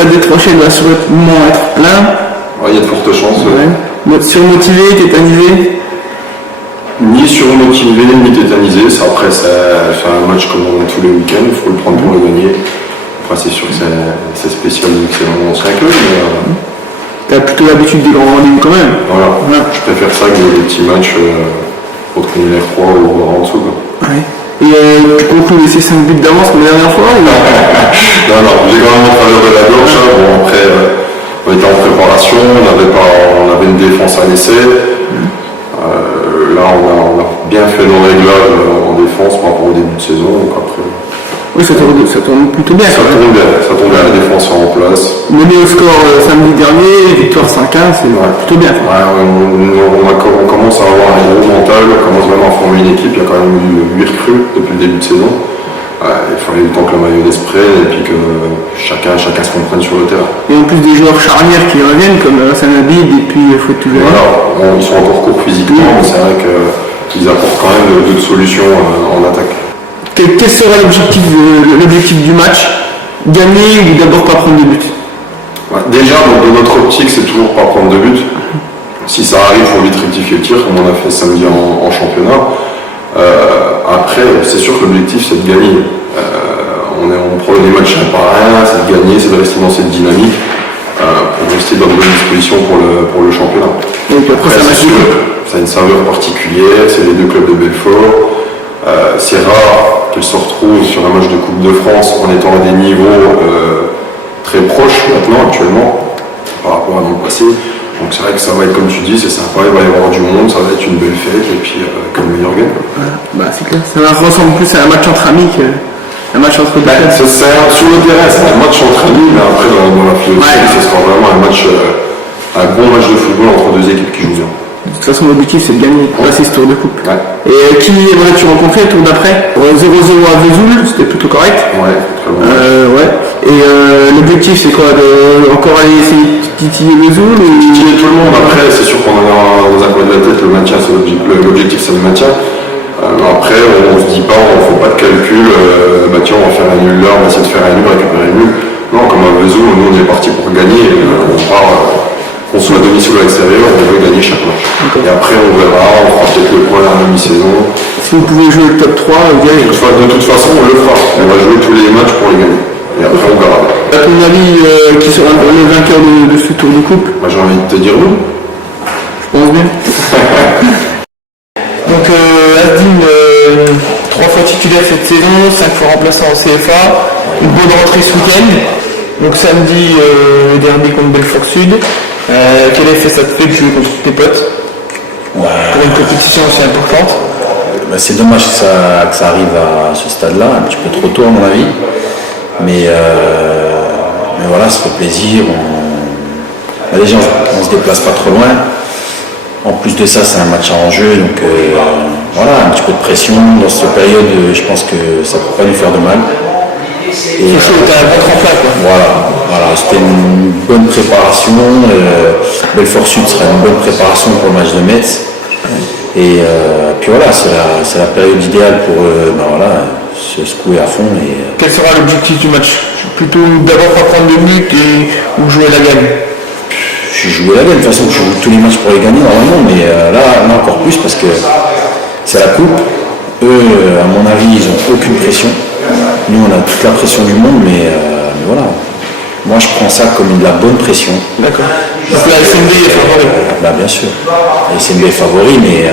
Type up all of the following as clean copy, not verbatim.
stade de Tronchet doit sûrement être plein. Il y a de fortes chances. Ouais. Surmotivé, tétanisé? Ni surmotivé, ni tétanisé. Après, c'est un match comme tous les week-ends, il faut le prendre pour le gagner. Après, c'est sûr que c'est spécial vu que c'est mon ancien club, mais. T'as plutôt l'habitude des grands rendez-vous quand même. Voilà. Je préfère ça que les petits matchs contre les F3 ou en dessous. Ouais. Et tu conclus laisser 5 buts d'avance comme la dernière fois ou... Non, j'ai quand même en travers de la gauche. Bon, après, on était en préparation, on avait une défense à l'essai. Là, on a bien fait nos réglages en défense par rapport au début de saison. Donc après, oui, ça tourne plutôt bien. Ça tourne bien, la défense est en place. Mené au score samedi dernier, victoire 5-1, c'est plutôt bien. On commence à avoir un gros mental, on commence vraiment à former une équipe. Il y a quand même eu 8 recrues depuis le début de saison. Il fallait le temps que la mayonnaise prenne et puis que chacun se comprenne sur le terrain. Et en plus des joueurs charnières qui reviennent comme Hassan Habib et puis Fouettou. Voilà, ils sont encore courts physiquement, mais c'est vrai qu'ils apportent quand même d'autres solutions en attaque. Quel sera l'objectif du match? Gagner ou d'abord pas prendre de but? Déjà, dans notre optique, c'est toujours pas prendre de but. Si ça arrive, il faut vite rectifier le tir, comme on a fait samedi en championnat. Après, c'est sûr que l'objectif, c'est de gagner. On prend les matchs un par un, c'est de gagner, c'est de rester dans cette dynamique pour rester dans de bonnes dispositions pour le championnat. Donc après, ça a une saveur particulière, c'est les deux clubs de Belfort. C'est rare qu'elles se retrouvent sur un match de Coupe de France en étant à des niveaux très proches maintenant, actuellement, par rapport à l'an passé. Donc c'est vrai que ça va être, comme tu dis, c'est sympa, il va y avoir du monde, ça va être une belle fête, et puis que le meilleur gagne. C'est clair, ça ressemble plus à un match entre amis qu'un match entre deux. Sur le terrain, c'est un match entre amis, mais après dans la philosophie, ce sera vraiment un bon match de football entre deux équipes qui jouent bien. De toute façon, l'objectif, c'est de gagner, passer ce tour de coupe. Ouais. Et qui aimerais-tu rencontrer le tour d'après? 0-0 à Vesoul, c'était plutôt correct. Ouais, très bon. Et l'objectif, c'est quoi? Encore aller essayer de titiller Vesoul ou... Titiller tout le monde. Après, c'est sûr qu'on a dans un coin de la tête le maintien, l'objectif, c'est le maintien. Après, on ne se dit pas, on ne fait pas de calcul, tiens, on va faire un nul là, on va essayer de faire un nul, récupérer un nul. Non, comme à Vesoul, nous, on est parti pour gagner. On part... qu'on soit à domicile ou à l'extérieur, on veut gagner chaque match. Okay. Et après, on verra, on fera peut-être le point à la mi-saison. Si vous pouvez jouer le top 3, vous gagnez. De toute façon, on le fera. On va jouer tous les matchs pour les gagner. Et après, on verra. À ton avis, qui sera le vainqueur de ce tour de coupe? J'ai envie de te dire nous. Je pense bien. Donc, Asdin, 3 fois titulaire cette saison, 5 fois remplaçant en CFA. Une bonne rentrée ce week-end. Donc, samedi, le derby contre Belfort Sud. Quel effet ça te fait de jouer contre tes potes pour une compétition aussi importante? C'est dommage que ça arrive à ce stade-là, un petit peu trop tôt à mon avis. Mais voilà, ça fait plaisir. Déjà, on ne se déplace pas trop loin. En plus de ça, c'est un match à enjeu. Donc voilà, un petit peu de pression. Dans cette période, je pense que ça ne peut pas nous faire de mal. Et c'était un bon tremplin, quoi. Voilà, c'était une bonne préparation. Belfort Sud sera une bonne préparation pour le match de Metz. Et puis voilà, c'est la période idéale pour se secouer à fond. Quel sera l'objectif du match? Plutôt d'abord pas prendre de but ou jouer la gagne? Je joue la gagne, de toute façon je joue tous les matchs pour les gagner normalement, mais là encore plus parce que c'est la coupe. Eux, à mon avis, ils n'ont aucune pression. Nous, on a toute la pression du monde, mais voilà. Moi, je prends ça comme de la bonne pression. D'accord. Donc la SMB est favori. Bien sûr. La SMB est favori, mais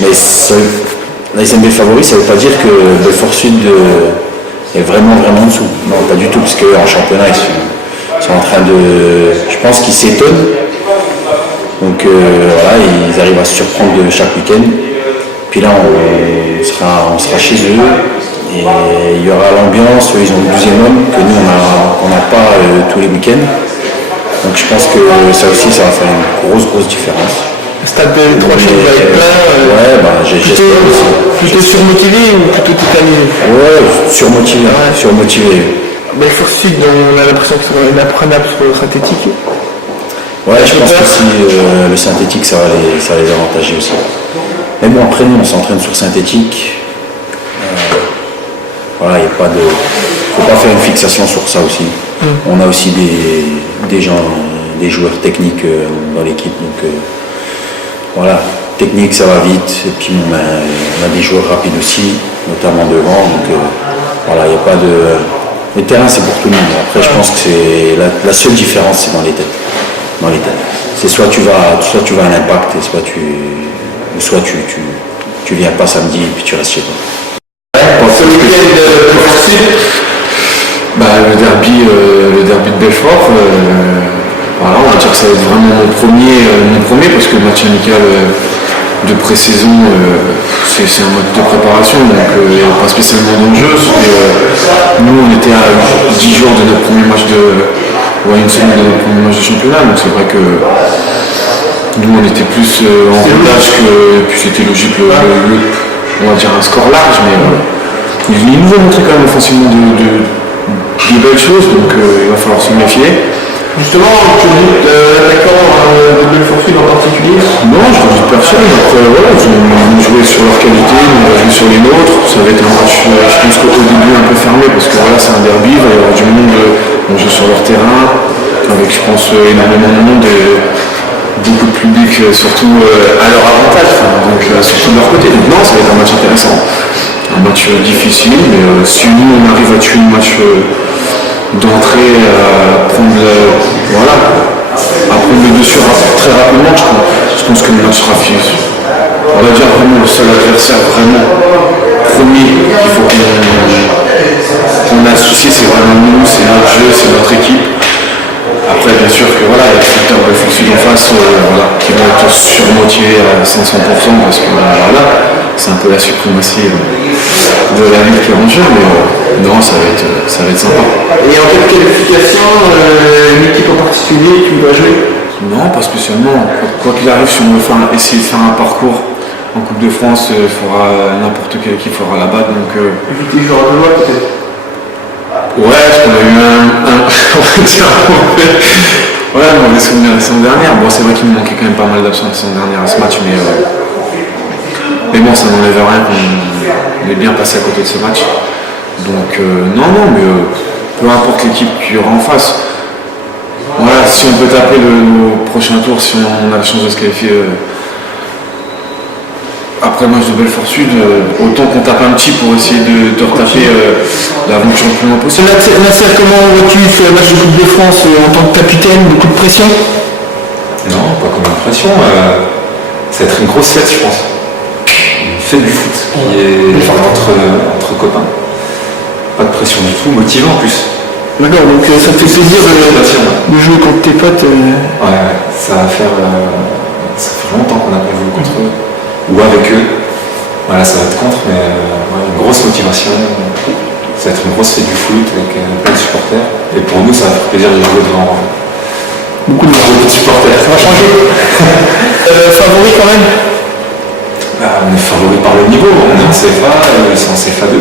la SMB est favori, ça ne veut pas dire que Belfort Sud est vraiment en dessous. Non, pas du tout, parce qu'en championnat, ils sont en train de... Je pense qu'ils s'étonnent. Donc voilà, ils arrivent à se surprendre de chaque week-end. Puis là, on sera chez eux. Et il y aura l'ambiance, ils ont le 12e homme que nous on n'a pas tous les week-ends. Donc je pense que ça aussi ça va faire une grosse différence. Le stade de Tronchet va être plein. J'espère aussi. Plutôt surmotivé ou plutôt tétanisé? Surmotivé. Belfort Sud, on a l'impression que c'est inapprenable sur le synthétique. Ouais, je pense que si le synthétique ça va les avantager aussi. Mais bon, après nous on s'entraîne sur synthétique. Voilà, il n'y a pas de... faut pas faire une fixation sur ça aussi. On a aussi des gens, des joueurs techniques dans l'équipe, donc voilà, technique ça va vite, et puis on a des joueurs rapides aussi, notamment devant, donc voilà, il n'y a pas de... Le terrain c'est pour tout le monde. Après je pense que c'est la seule différence c'est dans les têtes. Dans les têtes. C'est soit tu vas à l'impact, et soit tu viens pas samedi et puis tu restes chez toi. Ce week-end de Belfort-Sud, Le derby de Belfort, voilà, on va dire que ça va être vraiment mon premier parce que le match amical de pré-saison, c'est un match de préparation, donc il n'y a pas spécialement d'enjeu. Nous, on était à 10 jours de notre premier match une semaine de notre premier match de championnat, donc c'est vrai que nous, on était plus en rodage et puis c'était logique, on va dire un score large, mais ils nous ont montré quand même offensivement de belles choses, donc il va falloir se méfier. justement, tu dis l'attaquant de Belfort-Sud en particulier. Non, je ne dis personne. Après, voilà, ils ont joué sur leur qualité, nous on va jouer sur les nôtres. Ça va être un match, je pense qu'au début un peu fermé, parce que voilà, c'est un derby, il va y avoir du monde, on joue sur leur terrain, avec je pense énormément de monde et beaucoup de public, surtout à leur avantage, donc surtout de leur côté. Donc non, ça va être un match intéressant. Un match difficile, mais si nous on arrive à tuer le match d'entrée, à prendre le dessus très rapidement, je pense que le match sera fini. On va dire vraiment le seul adversaire vraiment premier qu'il faut qu'on associe, c'est vraiment nous, c'est notre jeu, c'est notre équipe. Après bien sûr que voilà, il y a des facteurs de Belfort-Sud en face qui vont être surmotivés à 500% parce que voilà, c'est un peu la suprématie de la ville qui est en jeu, mais non, ça va être sympa. Et en cas de qualification, une équipe en particulier qui va jouer? Non, pas spécialement. Quoi qu'il arrive, si on veut essayer de faire un parcours en Coupe de France, n'importe quelle équipe fera la batte. Donc, Éviter les joueurs de loi peut-être. ouais, parce qu'on a eu un mauvais souvenir la saison dernière. Bon, c'est vrai qu'il nous manquait quand même pas mal d'absents la saison dernière à ce match, mais bon, ça n'enlève rien qu'on est bien passé à côté de ce match. Donc, non, mais peu importe l'équipe qu'il y aura en face. Voilà, si on peut taper nos prochains tours, si on a la chance de se qualifier après le match de Belfort-Sud, autant qu'on tape un petit pour essayer de retaper l'aventure le plus loin possible. Nasser, comment vois-tu ce match de Coupe de France en tant que capitaine? Beaucoup de pression? Non, pas comme une pression. Ça va être une grosse fête, je pense. Une fête du foot qui est entre copains. Pas de pression du tout, motivant en plus. D'accord, donc ça te fait plaisir de jouer contre tes potes. Ouais, ça va faire longtemps qu'on n'a pas joué contre eux. Ou avec eux. Voilà, ça va être contre, mais une grosse motivation. Ça va être une grosse fête du foot avec plein de supporters. Et pour nous, ça va faire plaisir de jouer devant Beaucoup de supporters. Ça va changer. Favori quand même? On est favori par le niveau. On est en CFA, ils sont en CFA 2.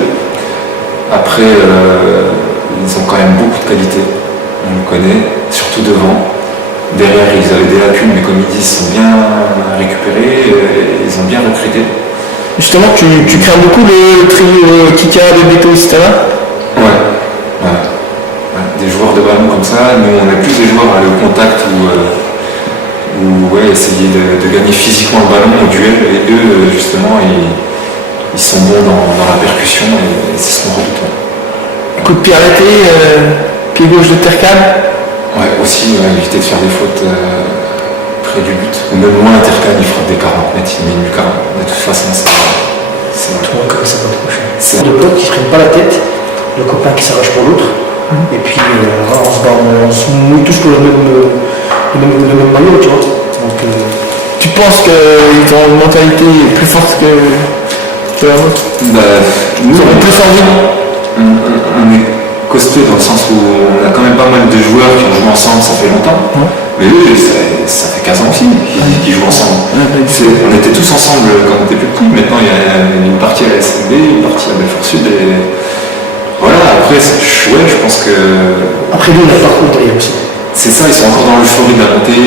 Après, ils ont quand même beaucoup de qualité. On le connaît, surtout devant. Derrière, ils avaient des lacunes, mais comme ils disent, ils sont bien récupérés, ils ont bien recruté. Justement, tu crains beaucoup le trio Kika, Bebeto, etc. Ouais. Des joueurs de ballon comme ça, nous on est plus des joueurs à aller au contact ou essayer de gagner physiquement le ballon au duel, et eux justement ils sont bons dans la percussion et c'est ce qu'on redoute. Coup de pied arrêté, pied gauche de Terkab. Ouais, aussi éviter de faire des fautes près du but. Ou même moi, Terkab il frappe des 40 mètres, il met une lucarne. De toute façon, c'est tout comme ça va toucher. De potes qui se prennent pas la tête, le copain qui s'arrache pour l'autre, et puis on se mouille tous pour le même maillot, tu vois. Donc, tu penses qu'ils ont une mentalité plus forte que la vôtre? Nous, ils ont plus envie. On est costaud dans le sens où on a quand même pas mal de joueurs qui ont joué ensemble, ça fait longtemps. Mais eux, ça fait 15 ans aussi qu'ils jouent ensemble. On était tous ensemble quand on était plus petits. Maintenant, il y a une partie à la SNB, une partie à Belfort-Sud. Et voilà, après, je pense que. Après, nous, on a le parcours derrière aussi. C'est ça, ils sont encore dans l'euphorie de la montée.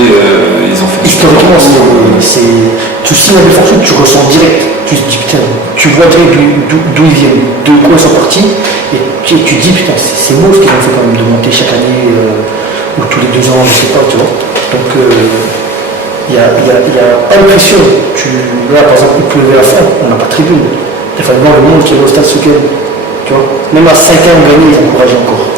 Ils ont fait. Historiquement, tu signes à Belfort-Sud, tu ressens direct. Tu te dis putain, tu vois direct d'où ils viennent, de quoi ils sont partis, et tu te dis putain c'est beau ce qu'ils ont fait quand même de monter chaque année ou tous les 2 ans, je sais pas, tu vois. Donc il y a pas de pression. Là par exemple il pleuvait à fond, on n'a pas de tribune. Il fallait voir le monde qui est au stade ce week-end, tu vois. Même à 5 ans gagné, ils encourageaient encore.